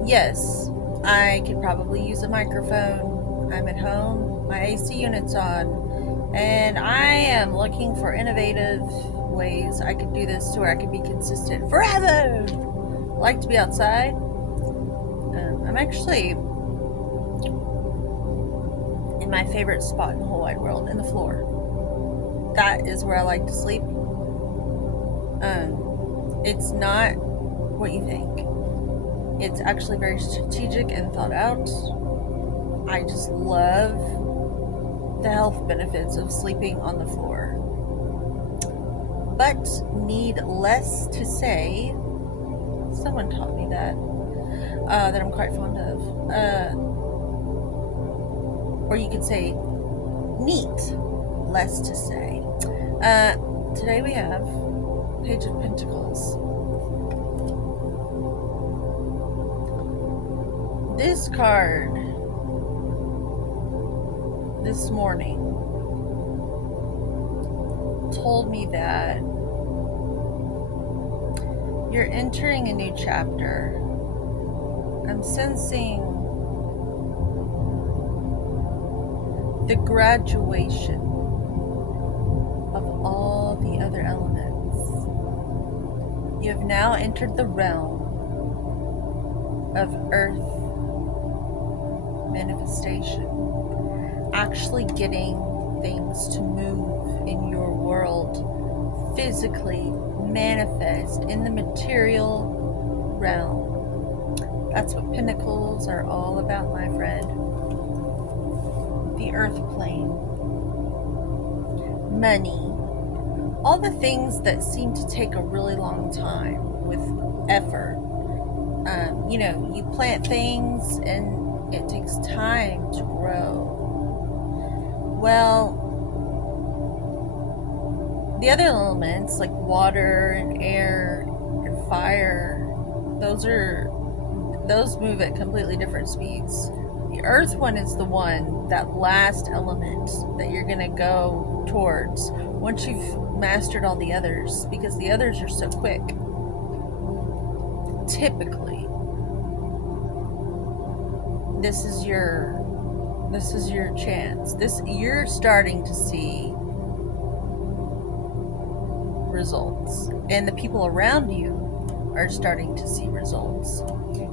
Yes, I could probably use a microphone. I'm at home, my AC unit's on, and I am looking for innovative ways I could do this to where I could be consistent forever. I like to be outside. I'm actually in my favorite spot in the whole wide world, in the floor. That is where I like to sleep. It's not what you think. It's actually very strategic and thought out. I just love the health benefits of sleeping on the floor. But need less to say. Someone taught me that I'm quite fond of. Or you could say neat, less to say. Today we have Page of Pentacles. This card this morning told me that you're entering a new chapter. I'm sensing the graduation of all the other elements. You have now entered the realm of earth manifestation, actually getting things to move in your world, physically manifest in the material realm. That's what pentacles are all about, my friend. The earth plane, money, all the things that seem to take a really long time with effort. You plant things and it takes time to grow. Well, the other elements like water and air and fire, those move at completely different speeds. The earth one is the one, that last element that you're going to go towards once you've mastered all the others, because the others are so quick. Typically, this is your chance. You're starting to see results, and the people around you are starting to see results.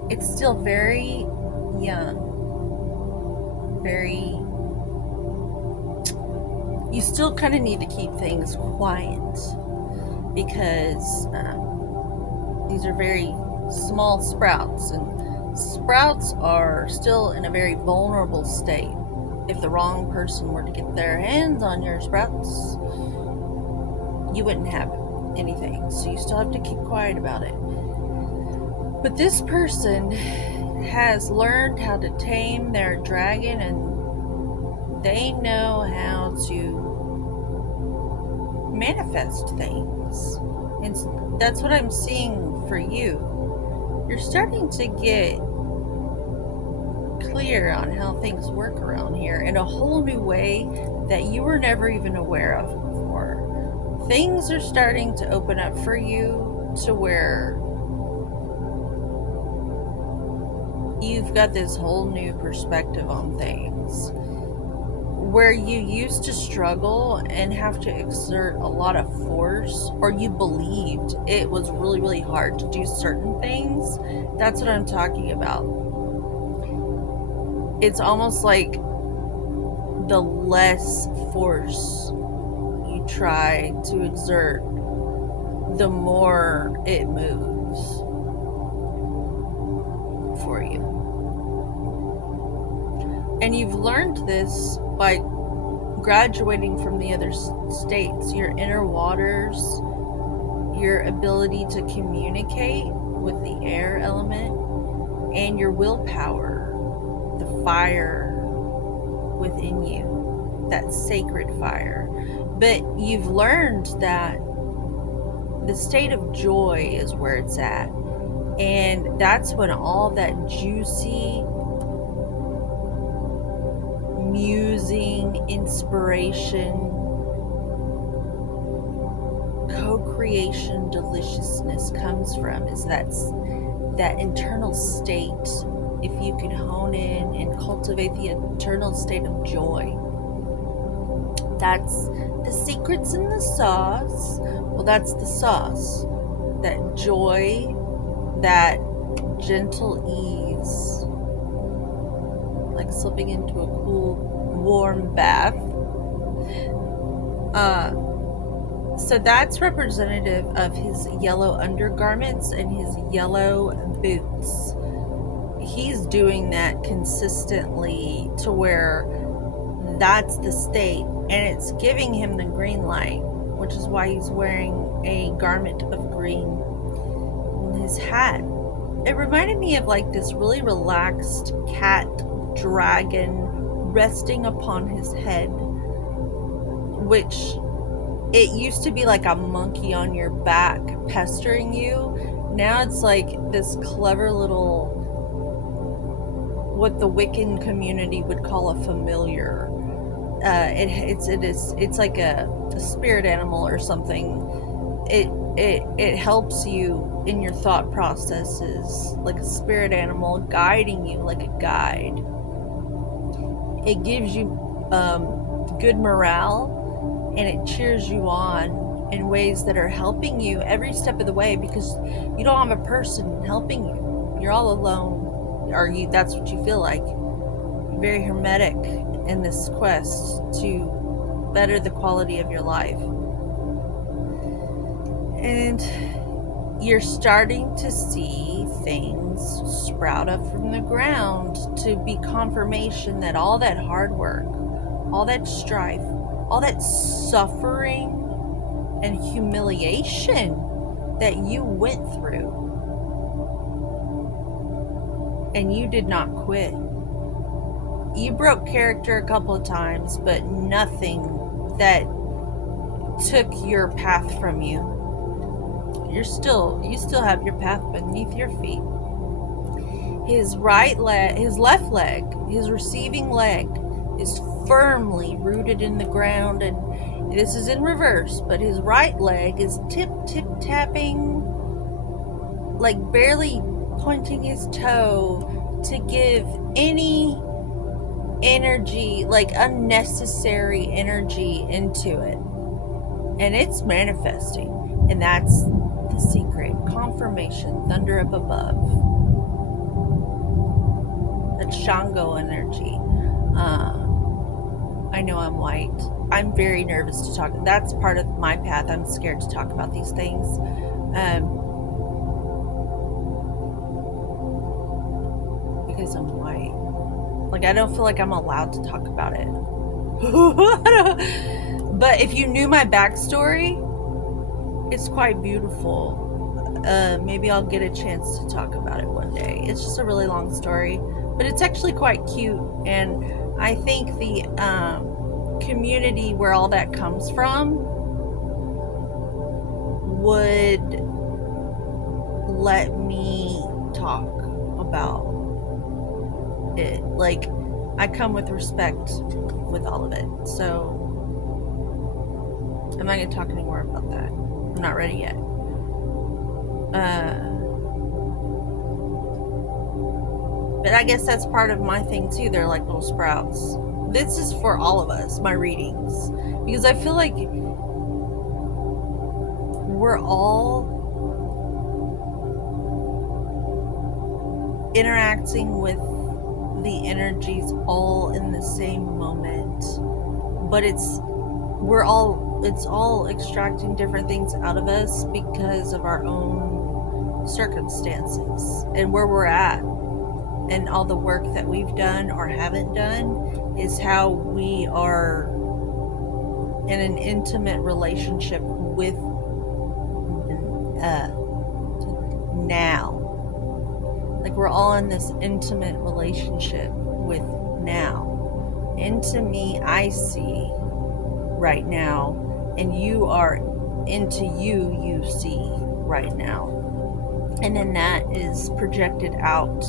It's still very young, you still kind of need to keep things quiet, because these are very small sprouts, and sprouts are still in a very vulnerable state. If the wrong person were to get their hands on your sprouts, you wouldn't have anything. So you still have to keep quiet about it. But this person has learned how to tame their dragon, and they know how to manifest things. And that's what I'm seeing for you. You're starting to get clear on how things work around here in a whole new way that you were never even aware of before. Things are starting to open up for you to where you've got this whole new perspective on things. Where you used to struggle and have to exert a lot of force, or you believed it was really, really hard to do certain things, that's what I'm talking about. It's almost like the less force you try to exert, the more it moves for you. And you've learned this by graduating from the other states, your inner waters, your ability to communicate with the air element, and your willpower, the fire within you, that sacred fire. But you've learned that the state of joy is where it's at. And that's when all that juicy, musing, inspiration, co-creation, deliciousness comes from, is that internal state, if you could hone in and cultivate the internal state of joy. That's the secrets in the sauce. Well, that's the sauce. That joy, that gentle ease, like slipping into a cool, warm bath. So that's representative of his yellow undergarments and his yellow boots. He's doing that consistently to where that's the state, and it's giving him the green light, which is why he's wearing a garment of green in his hat. It reminded me of like this really relaxed cat dragon resting upon his head, which it used to be like a monkey on your back pestering you. Now it's like this clever little, what the Wiccan community would call a familiar. It's like a spirit animal or something. It helps you in your thought processes, like a spirit animal guiding you like a guide. It gives you good morale, and it cheers you on in ways that are helping you every step of the way, because you don't have a person helping you. You're all alone, or that's what you feel like. Very hermetic in this quest to better the quality of your life. And you're starting to see things sprout up from the ground to be confirmation that all that hard work, all that strife, all that suffering and humiliation that you went through, and you did not quit. You broke character a couple of times, but nothing that took your path from you. You still have your path beneath your feet. His left leg, his receiving leg is firmly rooted in the ground, and this is in reverse, but his right leg is tip tapping, like barely pointing his toe to give any energy, like unnecessary energy into it. And it's manifesting, and that's the secret. Confirmation, thunder up above. That's Shango energy. I know I'm white. I'm very nervous to talk. That's part of my path. I'm scared to talk about these things. Because I'm white. Like, I don't feel like I'm allowed to talk about it. But if you knew my backstory, it's quite beautiful. Maybe I'll get a chance to talk about it one day. It's just a really long story, but it's actually quite cute. And I think the community where all that comes from would let me talk about it. Like, I come with respect with all of it. So I'm not going to talk anymore about that. I'm not ready yet. But I guess that's part of my thing too. They're like little sprouts. This is for all of us, my readings. Because I feel like we're all interacting with the energies all in the same moment. But we're all extracting different things out of us because of our own circumstances and where we're at, and all the work that we've done or haven't done is how we are in an intimate relationship with now. Like, we're all in this intimate relationship with now. Into me, I see right now, and you are into you see right now. And then that is projected out.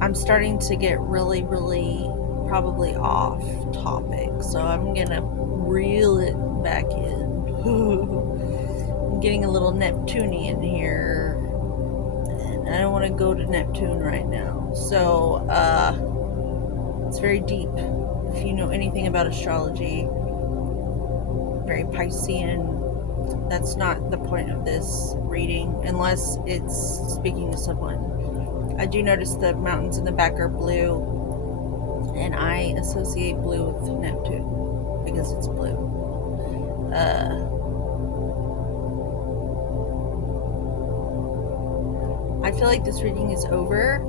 I'm starting to get really, really probably off topic, so I'm gonna reel it back in. getting a little Neptunian here. And I don't want to go to Neptune right now. So, it's very deep. If you know anything about astrology, very Piscean. That's not the point of this reading, unless it's speaking to someone. I do notice the mountains in the back are blue, and I associate blue with Neptune because it's blue. I feel like this reading is over,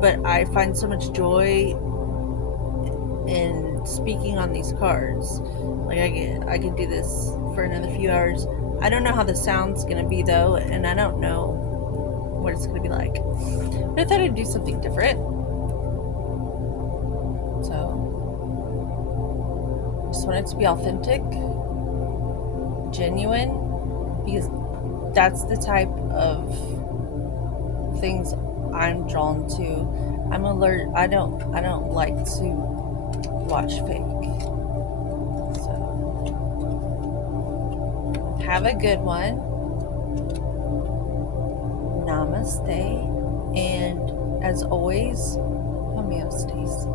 but I find so much joy in speaking on these cards. Like I could do this for another few hours. I don't know how the sound's gonna be though, and I don't know what it's gonna be like. But I thought I'd do something different. So just want it to be authentic, genuine, because that's the type of things I'm drawn to. I'm alert. I don't like to watch fake. So have a good one. Namaste. And as always, homeostasis.